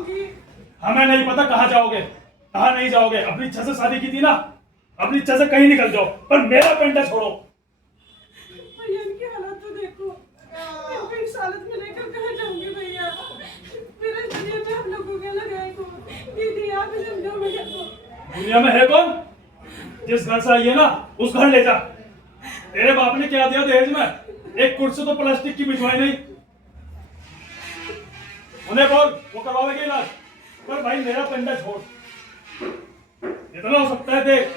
जाऊंगी। हमें नहीं पता कहाँ जाओगे, कहाँ नहीं जाओगे। अपनी इच्छा से शादी की थी ना, अपनी इच्छा से कहीं निकल जाओ, पर मेरा पेंटा छोड़ो। भैया इनकी हालत तो देखो, इनको इस हालत में लेकर कहाँ जाऊंगी भैया। मेरे शरीर में हम लोगों के लगाए को दीदी आप ही समझो भैया को। दुनिया में है कौन जिस घर से आई है ना उस घर ले जा। तेरे बाप ने क्या दिया दहेज में? एक कुर्सी तो प्लास्टिक की भिजवाई नहीं। उन्हें बोल वो करवाएंगे इलाज, पर भाई मेरा पेंटा छोड़। इतना हो सकता है देख,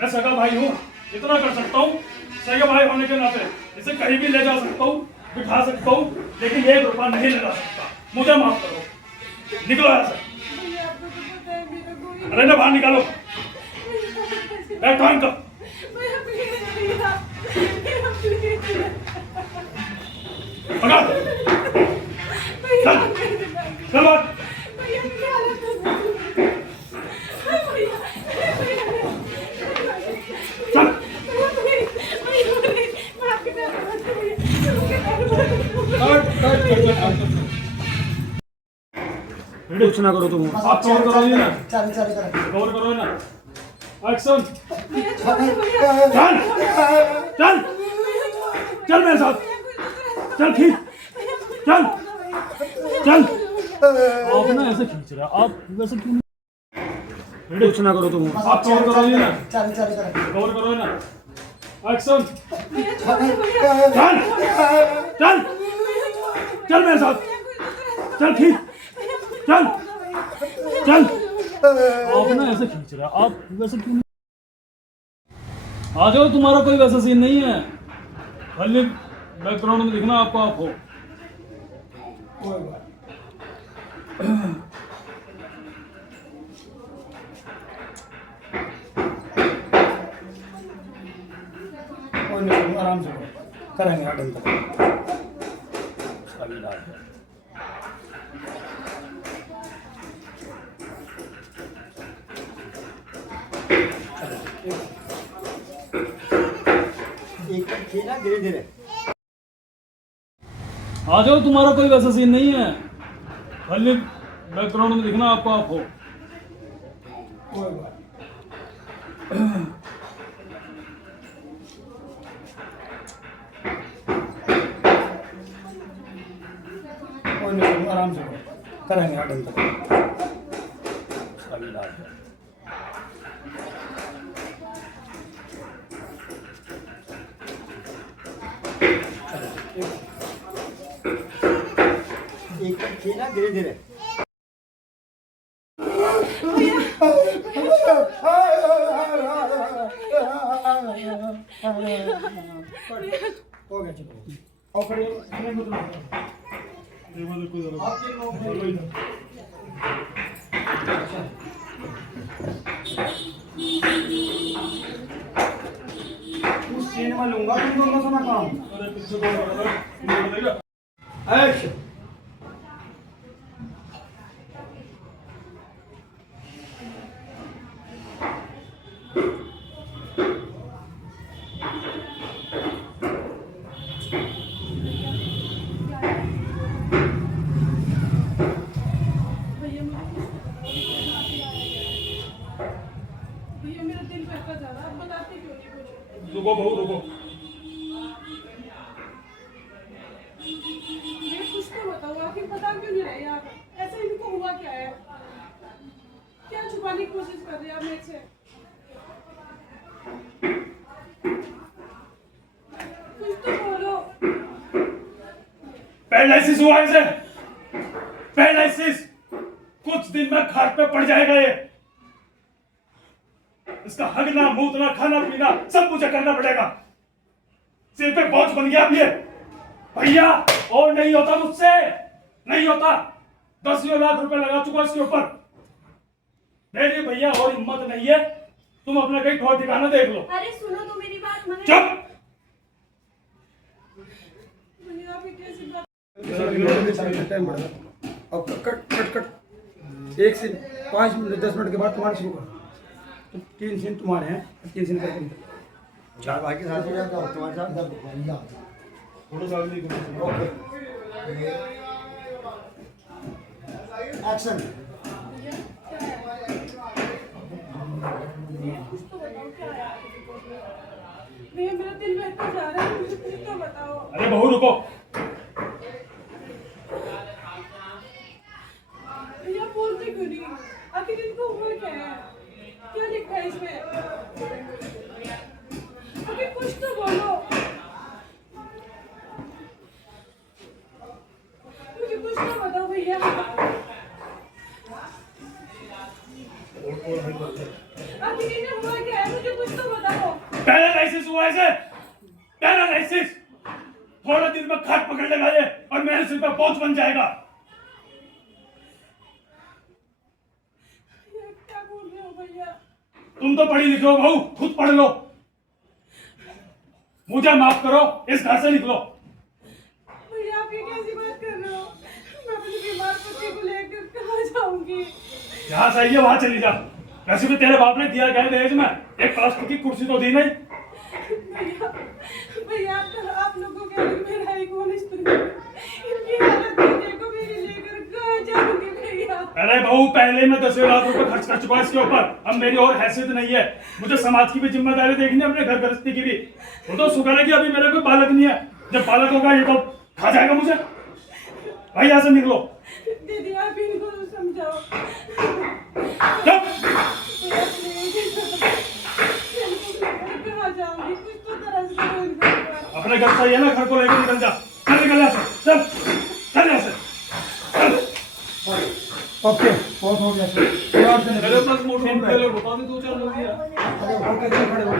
मैं सगा भाई हूँ, इतना कर सकता हूँ। सगा भाई होने के नाते इसे कहीं भी ले जा सकता हूँ, बिठा सकता हूँ, लेकिन 1 रुपया नहीं लगा सकता। मुझे माफ करो, निकलो यहाँ से। भैया आपको तो पता है मेरा कोई अरे ना बाहर निकालो, बैठो इनको। भैया प्लीज भैया प्लीज भगा भैया चल बाहर। भैया इनकी हालत तो देखो। भैया चल मैं आपके पैर पकड़ती हूँ भैया। कुछ ना करो तुम। आप कवर करो ये ना, चल चल कर कवर करो ना। एक्शन। भैया छोड़ दो भैया। चल चल चल मेरे साथ, चल खींच, चल चल। आप ना ऐसे खींच रहे, आप वैसे क्यों? कुछ ना करो तुम। आप कवर करो ये ना, चल चल कर कवर करो ना। एक्शन। भैया छोड़ दो भैया। चल चल चल मेरे साथ, चल खींच, चल चल। आप ना ऐसे खींच रहे, आप वैसे क्यों? आ जाओ, तुम्हारा कोई वैसा सीन नहीं है, खाली बैकग्राउंड में दिखना आपको आप हो। कोई नहीं, आराम से करेंगे आडम तक। धीरे धीरे आ जाओ, तुम्हारा कोई वैसा सीन नहीं है, खाली बैकग्राउंड में दिखना आपको आप हो। कोई नहीं, आराम से करेंगे आडम तक। धीरे धीरे हो गया। चलो और फिर उस सीन में लूंगा तुम दोनों से मैं काम। एक्शन। भैया मेरा दिल बहका जा रहा है, आप बताते क्यों नहीं कुछ? रुको बहू रुको। ये कुछ तो बताओ, आखिर पता क्यों नहीं रहे आप? ऐसा इनको हुआ क्या है? क्या छुपाने की कोशिश कर रहे हैं आप मेरे से? कुछ तो बोलो। पैरालिसिस हुआ इसे, पैरालिसिस। कुछ दिन में खाट पे पड़ जाएगा ये। इसका हगना मूतना खाना पीना सब मुझे करना पड़ेगा। सिर पे बोझ बन गया अब ये भैया, और नहीं होता मुझसे, नहीं होता। 10 लाख रुपए लगा चुका इसके ऊपर। मेरी भैया और हिम्मत नहीं है, तुम अपना कहीं ठोर ठिकाना देख लो। अरे सुनो तो मेरी बात। मगर चुप। भैया आप ये कैसी बात? अब कट कट कट 1 से 5 मिनट 10 मिनट के बाद तुम्हारे शुरू करो। तो 3 सीन तुम्हारे हैं, 3 सीन करके निकलो। 4 भाई के साथ हो जाता है तुम्हारे साथ थोड़ा सा ओके एक्शन। भैया मेरा दिल बहता जा रहा है, मुझे कुछ तो बताओ। अरे बहू रुको। भैया बोलते क्यों नहीं? आखिर इनको हुआ क्या है? क्या लिखा है इसमें? आखिर कुछ तो बोलो, मुझे कुछ तो बताओ भैया। आखिर इन्हें हुआ क्या है? मुझे कुछ तो बताओ। पैरालाइसिस हुआ इसे, पैरालाइसिस। थोड़े दिन में खाट पकड़ लेगा ये और मेरे सिर पे बोझ बन जाएगा। ये क्या बोल रहे हो भैया? तुम तो पढ़ी लिखी हो बहू, खुद पढ़ लो। मुझे माफ करो, इस घर से निकलो। भैया आप ये कैसी बात कर रहे हो? मैं अपनी बीमार पति को लेकर कहाँ जाऊंगी? जहाँ सही है वहां चली जा। वैसे भी तेरे बाप ने दिया गया दहेज में एक प्लास्टिक की कुर्सी तो दी नहीं। भैया भैया आप लोगों के लिए मेरा एक कौन इस इनकी हालत देखो, मेरी लेकर कहाँ जाऊंगी भैया? अरे बहू, पहले मैं 10,000 रुपए खर्च कर चुका इसके ऊपर। अब मेरी और हैसियत नहीं है, मुझे समाज की भी जिम्मेदारी देखनी है, अपने घर गृहस्थी की भी। वो तो शुक्र है कि अभी मेरे कोई बालक नहीं है, जब बालक होगा ये तो खा जाएगा मुझे। भाई यहाँ से निकलो। दीदी आप इनको तो समझाओ। चुप। भैया प्लीज, कहाँ जाऊंगी? कुछ तो तरस करो इनको। अपने घर सही है ना, घर को लेकर निकल जा। चल निकल यहाँ से, चल चल यहाँ से, चल। ओके, बहुत हो गया सर। परिवार से मेरे पास मोटर बता दे, 2-4 लोग ही हैं। ओके, चल खड़े हो।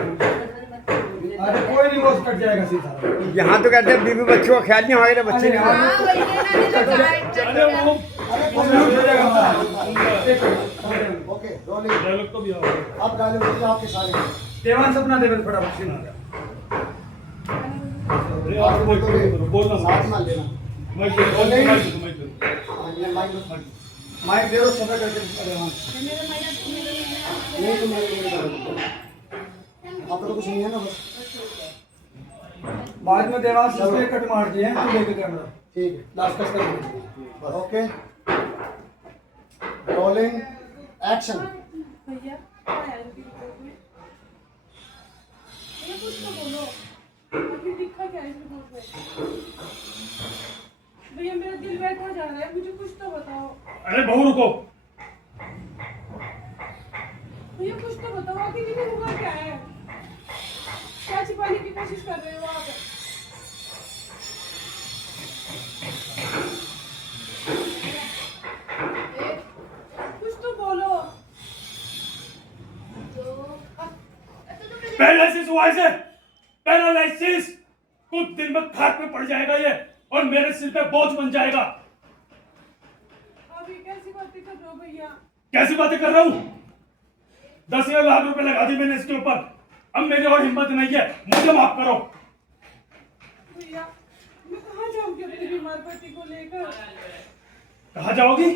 अरे कोई नहीं, वो कट जाएगा सीधा। यहाँ तो कहते हैं बीवी बच्चों का ख्याल नहीं हमारे बच्चे नहीं हाँ, हमारे। अरे वो हो जाएगा हमारा। Okay rolling. डायलॉग तो भी आओ। अब डायलॉग बोलिए आपके सारे। देवान सपना देवल फटाफट सीन आ गया। अरे आप बोलना साथ में लेना। मैं माइक दे दो, छोटा करके देवान। नहीं तो मैं आप तो कुछ नहीं है ना बस। बाद में देवान से इसलिए कट मार दिए हैं, तो लेके कैमरा ठीक है लास्ट कट कर देंगे। बस ओके रोलिंग एक्शन। भैया क्या है इनकी रिपोर्ट में? ये कुछ तो बोलो, आखिर लिखा क्या है इस रिपोर्ट में? भैया मेरा दिल बैठा जा रहा है, मुझे कुछ तो बताओ। अरे बहू रुको। भैया कुछ तो बताओ, आखिर इन्हें हुआ क्या है? क्या छिपाने की कोशिश कर रहे हो आप? कुछ तो बोलो। पैरालाइसिस हुआ इसे, पैरालाइसिस। कुछ दिन में खाट में पड़ जाएगा ये और मेरे सिर पे बोझ बन जाएगा। आप ये कैसी बातें कर रहे हो भैया? कैसी बातें कर रहा हूँ? 10,000 रुपए लगा दी मैंने इसके ऊपर। अब मेरी और हिम्मत नहीं है, मुझे माफ करो। भैया मैं कहाँ जाऊंगी अपने बीमार पति को लेकर? कहाँ जाओगी?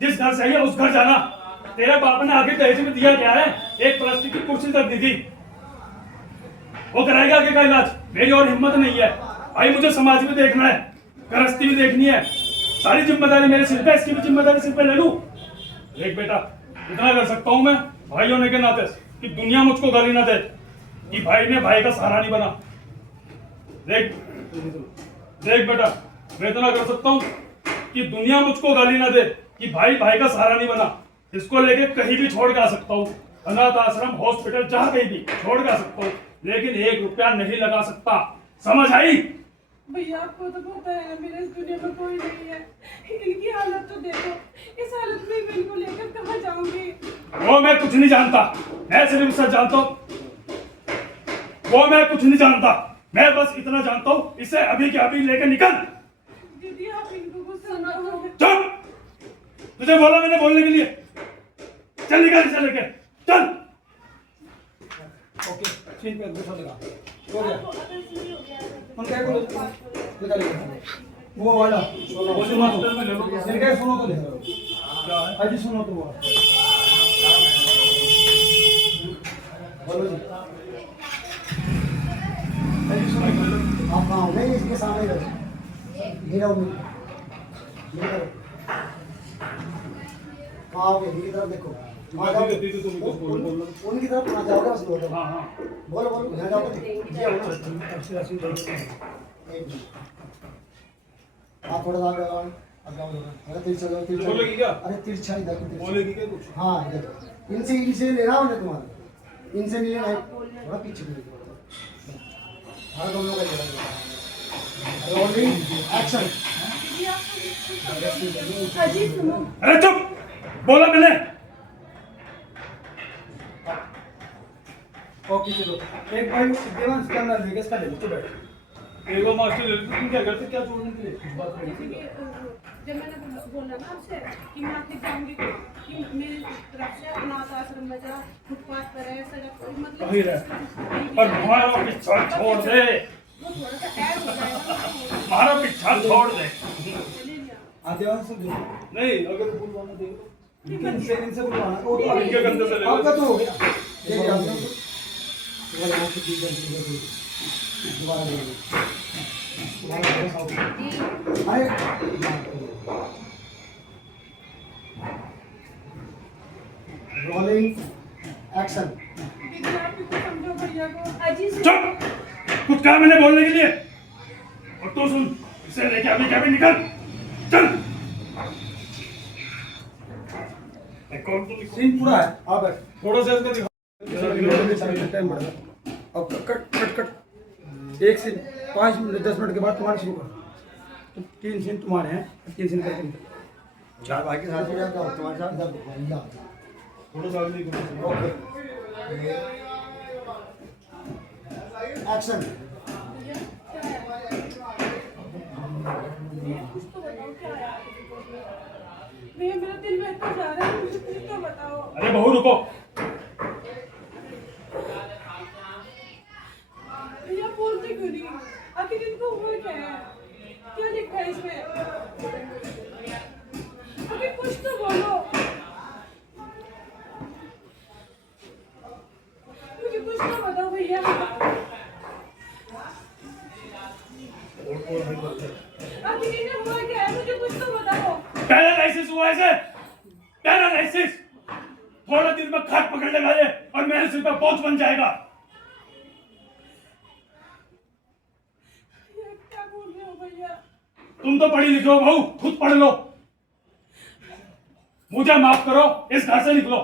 जिस घर से है उस घर जाना। तेरे बाप ने आगे दहेज में दिया क्या है? एक प्लास्टिक की कुर्सी तक दी थी। वो कराएगा आगे का इलाज। मेरी और हिम्मत नहीं है भाई, मुझे समाज भी देखना है, गृहस्थी भी देखनी है। सारी जिम्मेदारी मेरे सिर पे, इसकी भी जिम्मेदारी सिर पे ले लूं। देख बेटा, इतना कर सकता हूं मैं भाई होने के नाते कि दुनिया मुझको गाली ना दे कि भाई ने भाई का सहारा नहीं बना। देख देख बेटा, मैं इतना कर सकता हूं कि दुनिया मुझको गाली ना दे कि भाई भाई का सहारा नहीं बना। इसको लेके कहीं भी छोड़ के आ सकता हूँ, अनाथ आश्रम, हॉस्पिटल, जहाँ कहीं भी छोड़ के आ सकता हूँ, लेकिन 1 रुपया नहीं लगा सकता। समझ आई? भैया आपको तो पता है ना, मेरे इस दुनिया में कोई नहीं है। इनकी हालत तो देखो, इस हालत में मैं इनको लेकर कहाँ जाऊंगी? वो मैं कुछ नहीं जानता, मैं सिर्फ सच जानता हूँ। वो मैं कुछ नहीं जानता, मैं बस इतना जानता हूँ, इसे अभी के अभी लेकर निकल। दीदी आप इनको कुछ समझाओ। चुप! तुझे बोला मैंने बोलने के लिए। चल निकल इसे लेके, चल। ओके, सीन पे दूसरा लगा हो गया। आपको अगर सही हो गया तो- हम क्या बोलो निकालिए वो वाला वो सुनो तो इनका सुनो तो देखो अजी सुनो तो वो बोलो जी अजी सुनो आप कहाँ हो? नहीं इसके सामने रहो। हीरा कहाँ आओगे? मेरी तरफ देखो। वहाँ जाओ। दीदी तुम कुछ बोलो उनकी तरफ वहाँ जाओगे बस बोलो। हाँ हाँ बोलो बोलो यहाँ जाओगे। ये आओ ना। एक मिनट। आप थोड़ा सा आगे आओ। अब जाओ थोड़ा। अरे तिरछा जाओ तिरछा। बोलेगी क्या? अरे तिरछा इधर को तिरछा। बोलेगी क्या कुछ? हाँ इधर। इनसे लेना होगा तुम्हारा। इनसे नहीं लेना है। थोड़ा पीछे को लेके आओ। हाँ दोनों का लेना है। Rolling action. अजीब सुनो। अरे चुप बोला मैंने ओके चलो एक भाई देवांश कैमरा लेके इसका ले लो तो बैठ एक बार मास्टर ले तुम क्या करते क्या छोड़ने के लिए कुछ बात करेंगे जब मैंने बोला ना आपसे कि मैं आपके जाऊंगी कि मेरी तरफ से अनाथ आश्रम में जा फुटपाथ पर है सड़क पर मतलब वही रहे पर हमारा पीछा छोड़ दे वो थोड़ा सा ऐड हो जाएगा हमारा पीछा छोड़ दे ले लिया देवांश से नहीं अगर बुलवाना देख लो इनसे बुलवाना वो तो इनके गंदे से ले लो आपका तो हो गया ये क्या दोबारा यहाँ से बीच में दोबारा ले लो। अरे रोलिंग एक्शन। दीदी आप भी कुछ समझो भैया को अजीब चुप कुछ कहा मैंने बोलने के लिए और तू सुन इसे लेके अभी क्या भी निकल चल कौन तो सीन पूरा है आप बैठ थोड़ा सा इसका दिखा टाइम बढ़ेगा अब कट कट कट एक सीन 5 मिनट 10 मिनट के बाद तुम्हारे शुरू करो तो 3 सीन तुम्हारे हैं 3 सीन करके निकलो चार भाई के साथ हो जाता हूँ तुम्हारे साथ जब भैया थोड़ा सा आगे निकल ओके एक्शन। कुछ तो बताओ क्या है भैया मेरा दिल बहता जा रहा है मुझे कुछ तो बताओ अरे बहू रुको भैया बोलते क्यों नहीं आखिर इनको हुआ क्या है क्या लिखा है इसमें अभी कुछ तो बोलो मुझे कुछ तो बताओ भैया आखिर इन्हें हुआ क्या है मुझे कुछ तो बताओ पैरालाइसिस हुआ है पैरालाइसिस थोड़ा दिन में खाट पकड़ लेगा ये और मेरे सिर पे बोझ बन जाएगा ये क्या बोल रहे हो भैया तुम तो पढ़ी लिखी हो बहू खुद पढ़ लो मुझे माफ करो इस घर से निकलो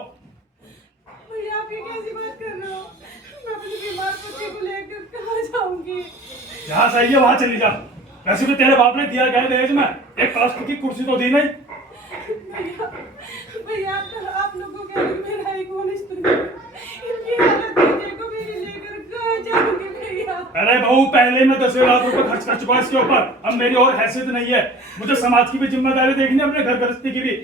भैया आप ये कैसी बात कर रहे हो मैं अपनी बीमार पति को लेकर कहाँ जाऊंगी जहाँ सही है वहां चली जा वैसे भी तेरे बाप ने दिया गया दहेज में एक प्लास्टिक की कुर्सी तो दी नहीं भैया भैया आप लोगों के लिए मेरा एक होने इनकी हालत देखो मेरी लेकर कहाँ जाऊंगी भैया अरे बहू पहले मैं 10,000 रुपए खर्च कर चुका इसके ऊपर अब मेरी और हैसियत नहीं है मुझे समाज की भी जिम्मेदारी देखनी है अपने घर गृहस्थी की भी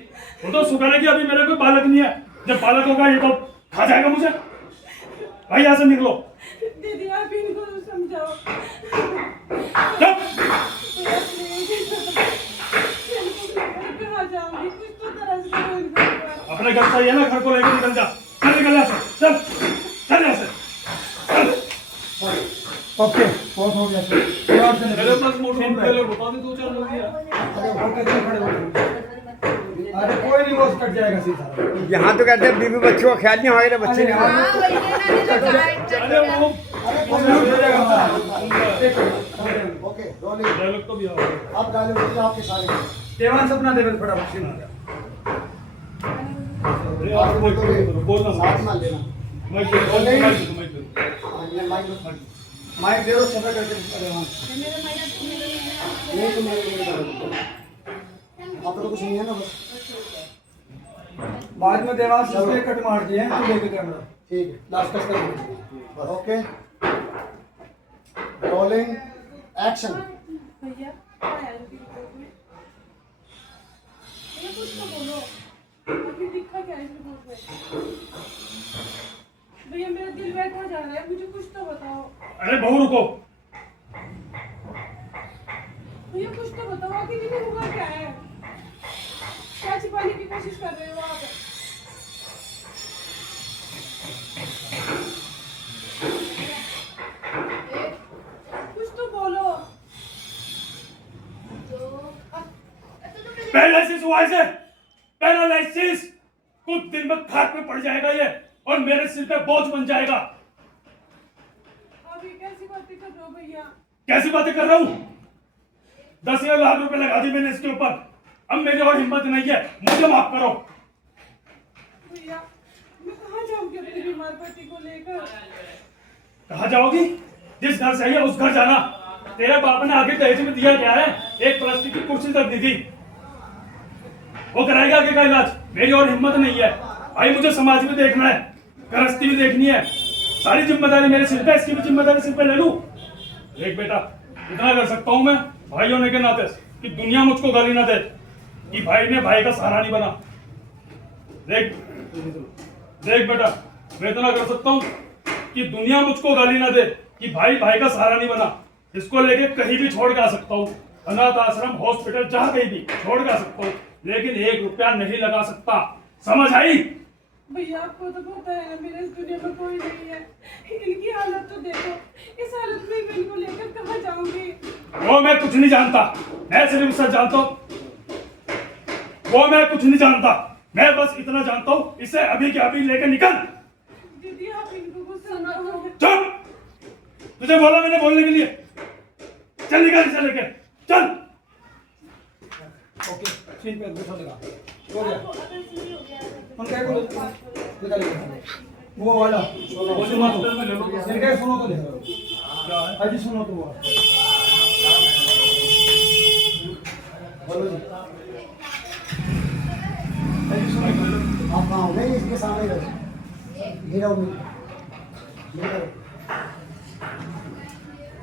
वो तो शुक्र है कि अभी मेरा कोई बालक नहीं है जब बालक होगा ये तो खा जाएगा मुझे भाई यहाँ से निकलो दीदी आप इनको समझाओ चुप भैया प्लीज कहाँ जाऊंगी कुछ तो तरस करो इनको अपने घर सही है ना घर को लेकर निकल जा चल निकल यहाँ से चल चल यहाँ से चल ओके बहुत हो गया सर और से मेरे पास मोटर पहले बता दे 2-4 लोग ही हैं अरे होकर क्यों खड़े हो अरे कोई नहीं वो कट जाएगा सीधा यहाँ तो कहते हैं बीवी बच्चों का ख्याल नहीं होगा बच्चे नहीं होंगे अरे वो ओके रोलिंग डायलॉग तो भी आओ अब डायलॉग बोलिए आपके सारे देवांश अपना देवल फटाफट सीन हो गया अरे आप बोलना साथ में लेना माइक दे माइक दे माइक माइक दे दो छपा करके देवांश नहीं तो मैं आप तो कुछ नहीं है ना बस बाद में देवांश इसलिए कट मार दिए हैं तो लेके कैमरा ठीक है लास्ट कस कर ओके रोलिंग एक्शन। भैया क्या है अभी रिपोर्ट में भैया कुछ तो बोलो अभी लिखा क्या है इस रिपोर्ट में भैया मेरा दिल बैठा जा रहा है मुझे कुछ तो बताओ अरे बहू रुको भैया कुछ तो बताओ आखिर इन्हें हुआ क्या है क्या छिपाने की कोशिश कर रहे हो आप कुछ तो बोलो पैरालाइसिस हुआ है पैरालाइसिस कुछ दिन में खाट में पड़ जाएगा ये और मेरे सिर पे बोझ बन जाएगा। अभी कैसी बातें कर रहे हो भैया? कैसी बातें कर रहा हूँ? 10 लाख रुपए लगा दी मैंने इसके ऊपर, अब मेरी और हिम्मत नहीं है, मुझे माफ करो। भैया मैं कहाँ जाऊंगी अपने बीमार पति को लेकर? कहाँ जाओगी? जिस घर से आई है उस घर जाना। तेरे बाप ने आगे दहेज में दिया क्या है? एक प्लास्टिक की कुर्सी तक दी थी, वो कराएगा आगे का इलाज। मेरी और हिम्मत नहीं है भाई, मुझे समाज भी देखना है, गृहस्थी भी देखनी है, सारी जिम्मेदारी मेरे सिर पे, इसकी भी जिम्मेदारी सिर पे ले लूं। देख बेटा, इतना कर सकता हूं मैं भाई होने के नाते कि दुनिया मुझको गाली ना दे कि भाई ने भाई का सहारा नहीं बना। देख देख बेटा, मैं इतना कर सकता हूं कि दुनिया मुझको गाली ना दे कि भाई भाई का सहारा नहीं बना। इसको लेके कहीं भी छोड़ के आ सकता हूँ, अनाथ आश्रम, हॉस्पिटल, जहां कहीं भी छोड़ के आ सकता हूँ, लेकिन 1 रुपया नहीं लगा सकता। समझ आई? भैया आपको तो पता है ना मेरे इस दुनिया में कोई नहीं है। इनकी हालत तो देखो, इस हालत में मैं इनको लेकर कहाँ जाऊंगी? वो मैं कुछ नहीं जानता, मैं सिर्फ सच जानता हूँ। वो मैं कुछ नहीं जानता, मैं बस इतना जानता हूँ, इसे अभी के अभी लेकर निकल। दीदी आप इनको कुछ समझाओ। चुप! तुझे बोला मैंने बोलने के लिए, चल निकल इसे लेके, चल। ओके, सीन पे बैठा लगा हो गया। अगर इसलिए हो गया तो- हम क्या बोलो निकालिए वो वाला वो सुनो तो इनका सुनो तो ले अजी सुनो तो वो बोलो जी अजी सुनो आप कहाँ हो? नहीं इसके सामने ही रहो। गिरा हो ये करो।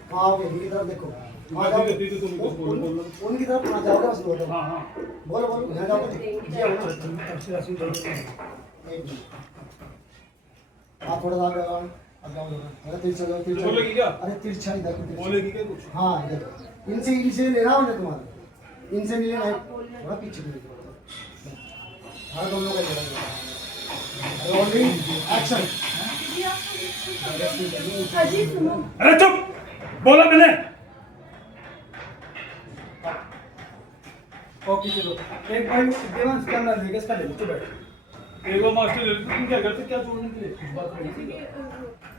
कहाँ आओगे? इनकी तरफ देखो। वहाँ जाओगे? उनकी तरफ कहाँ जाओगे? बस बोलो। हाँ हाँ, बोलो बोलो, यहाँ जाओगे? ये हो ना? एक मिनट। आप थोड़ा सा आगे आओ। अब जाओ जरा। अरे तिरछा जाओ, तिरछा। बोलेगी क्या? अरे तिरछा इधर को, तिरछा। बोलेगी क्या कुछ? हाँ इधर। इनसे लेना होगा तुम्हारा, इनसे नहीं लेना है। थोड़ा पीछे भी देखो। हाँ दोनों का जरा। Rolling action. दीदी आप अजी सुनो। अरे चुप! बोला मैंने। ओके चलो एक भाई देवांश के अंदर लेके इसका ले लो, बैठ एगो मास्टर ले, तुम क्या करते, क्या जोड़ने के लिए कुछ बात करेंगे? दीदी,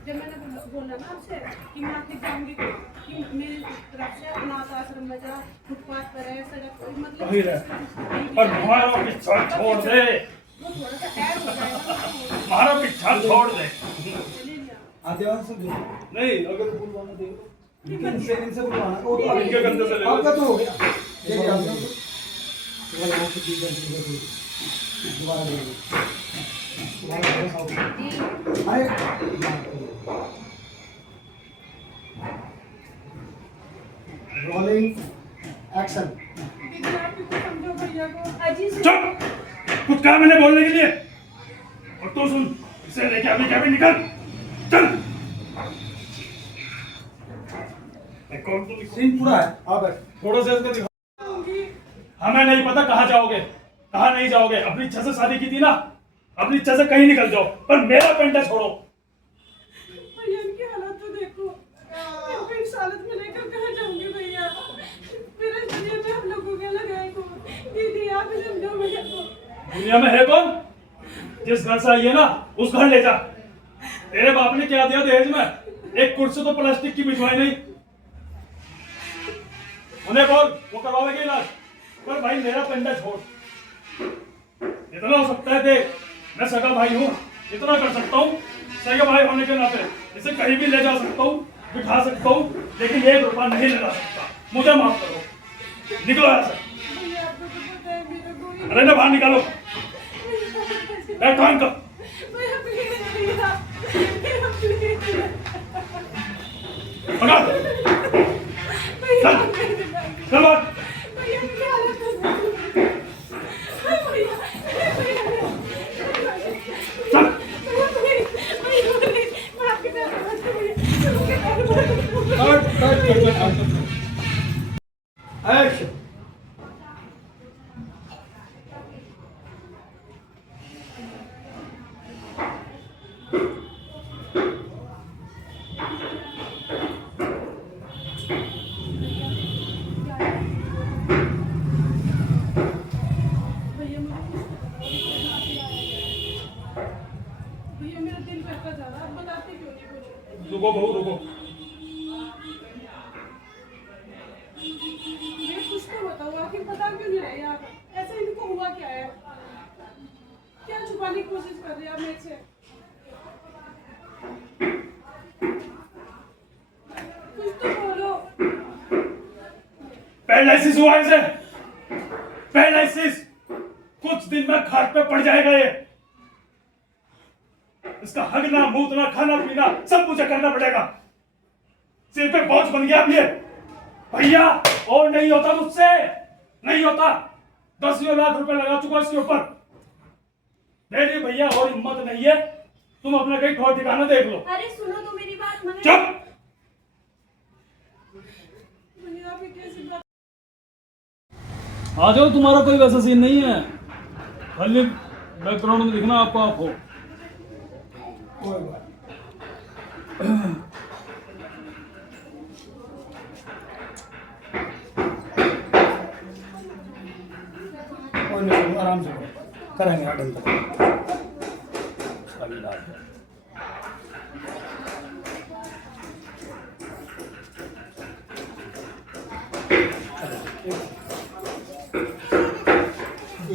जब मैंने बोला ना आपसे कि मैं आपके जाऊंगी कि मेरी तरफ से अनाथ आश्रम में जा, फुटपाथ पर है, सड़क पर, वही रहे। और हमारा पीछा छोड़ दे, वो थोड़ा सा ऐड हो जाएगा। हमारा पीछा छोड़ दे। ले लिया। हाँ देवांश से देखो नहीं, अगर बुलवाना दे इनसे बुलवाना वो तो इनके गंदे से ले लो। आपका तो हो गया ये क्या आपने? तुम्हारे यहाँ से दी जाती है। दोबारा ले लो। तुम्हारा घर साउथ। अरे रोलिंग एक्शन। दीदी आप कुछ समझो भैया को। अजी चुप! कुछ कहा मैंने बोलने के लिए? और तू सुन, इसे लेके अभी क्या भी निकल, चल। कौन तो लिखो? सीन पूरा है आप बैठ थोड़ा सा इसका दिखा। जाऊंगी। हमें नहीं पता कहाँ जाओगे, कहाँ नहीं जाओगे। अपनी इच्छा से शादी की थी ना, अपनी इच्छा से कहीं निकल जाओ, पर मेरा पेंटा छोड़ो। भैया इनकी हालत तो देखो, इनको इस हालत में लेकर कहाँ जाऊंगी भैया? मेरे दुनिया में हम लोगों के लगाए को। दीदी आप ही समझो भैया को। दुनिया में है कौन? जिस घर से आई है ना, उस घर ले जा। तेरे बाप ने क्या दिया दहेज में? एक कुर्सी तो प्लास्टिक की बिछवाई नहीं। उन्हें बोल, वो करवाएंगे इलाज, पर भाई मेरा पेंटा छोड़। इतना हो सकता है, देख मैं सगा भाई हूँ, इतना कर सकता हूँ, सगे भाई होने के नाते इसे कहीं भी ले जा सकता हूँ, बिठा सकता हूँ, लेकिन 1 रुपया नहीं लगा सकता। मुझे माफ करो, निकलो यहाँ से। भैया आपको तो पता है मेरे को। अरे ना बाहर निकालो, बैठो इनको। भैया प्लीज भैया, भैया प्लीज। भगा, भैया चल, चल बाहर। भैया क्या हालत है? भैया चल। मैं आपके पैर पड़ती हूँ भैया। एक्शन रुको बहू रुको। ये कुछ तो बताओ, आखिर पता क्यों नहीं रहे आप? ऐसे इनको हुआ क्या है? क्या छुपाने की कोशिश कर रहे हैं आप मेरे से? कुछ तो बोलो। पैरालिसिस हुआ इसे, पैरालिसिस। कुछ दिन में खाट पे पड़ जाएगा ये। इसका हगना मूतना खाना पीना सब मुझे करना पड़ेगा। सिर पे बोझ बन गया अब ये। भैया और नहीं होता मुझसे, नहीं होता। 10 लाख रुपए लगा चुका इसके ऊपर। मेरी भैया और हिम्मत नहीं है, तुम अपना कहीं ठोर ठिकाना देख लो। अरे सुनो तो मेरी बात, मगर चुप। भैया आप ये कैसी बात? आ जाओ, तुम्हारा कोई वैसा सीन नहीं है। खाली बैकग्राउंड में दिखना आपको आप हो। कोई बात कोई नहीं, आराम से करो। करेंगे आगे तक। सारी बात है।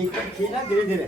एक धीरे धीरे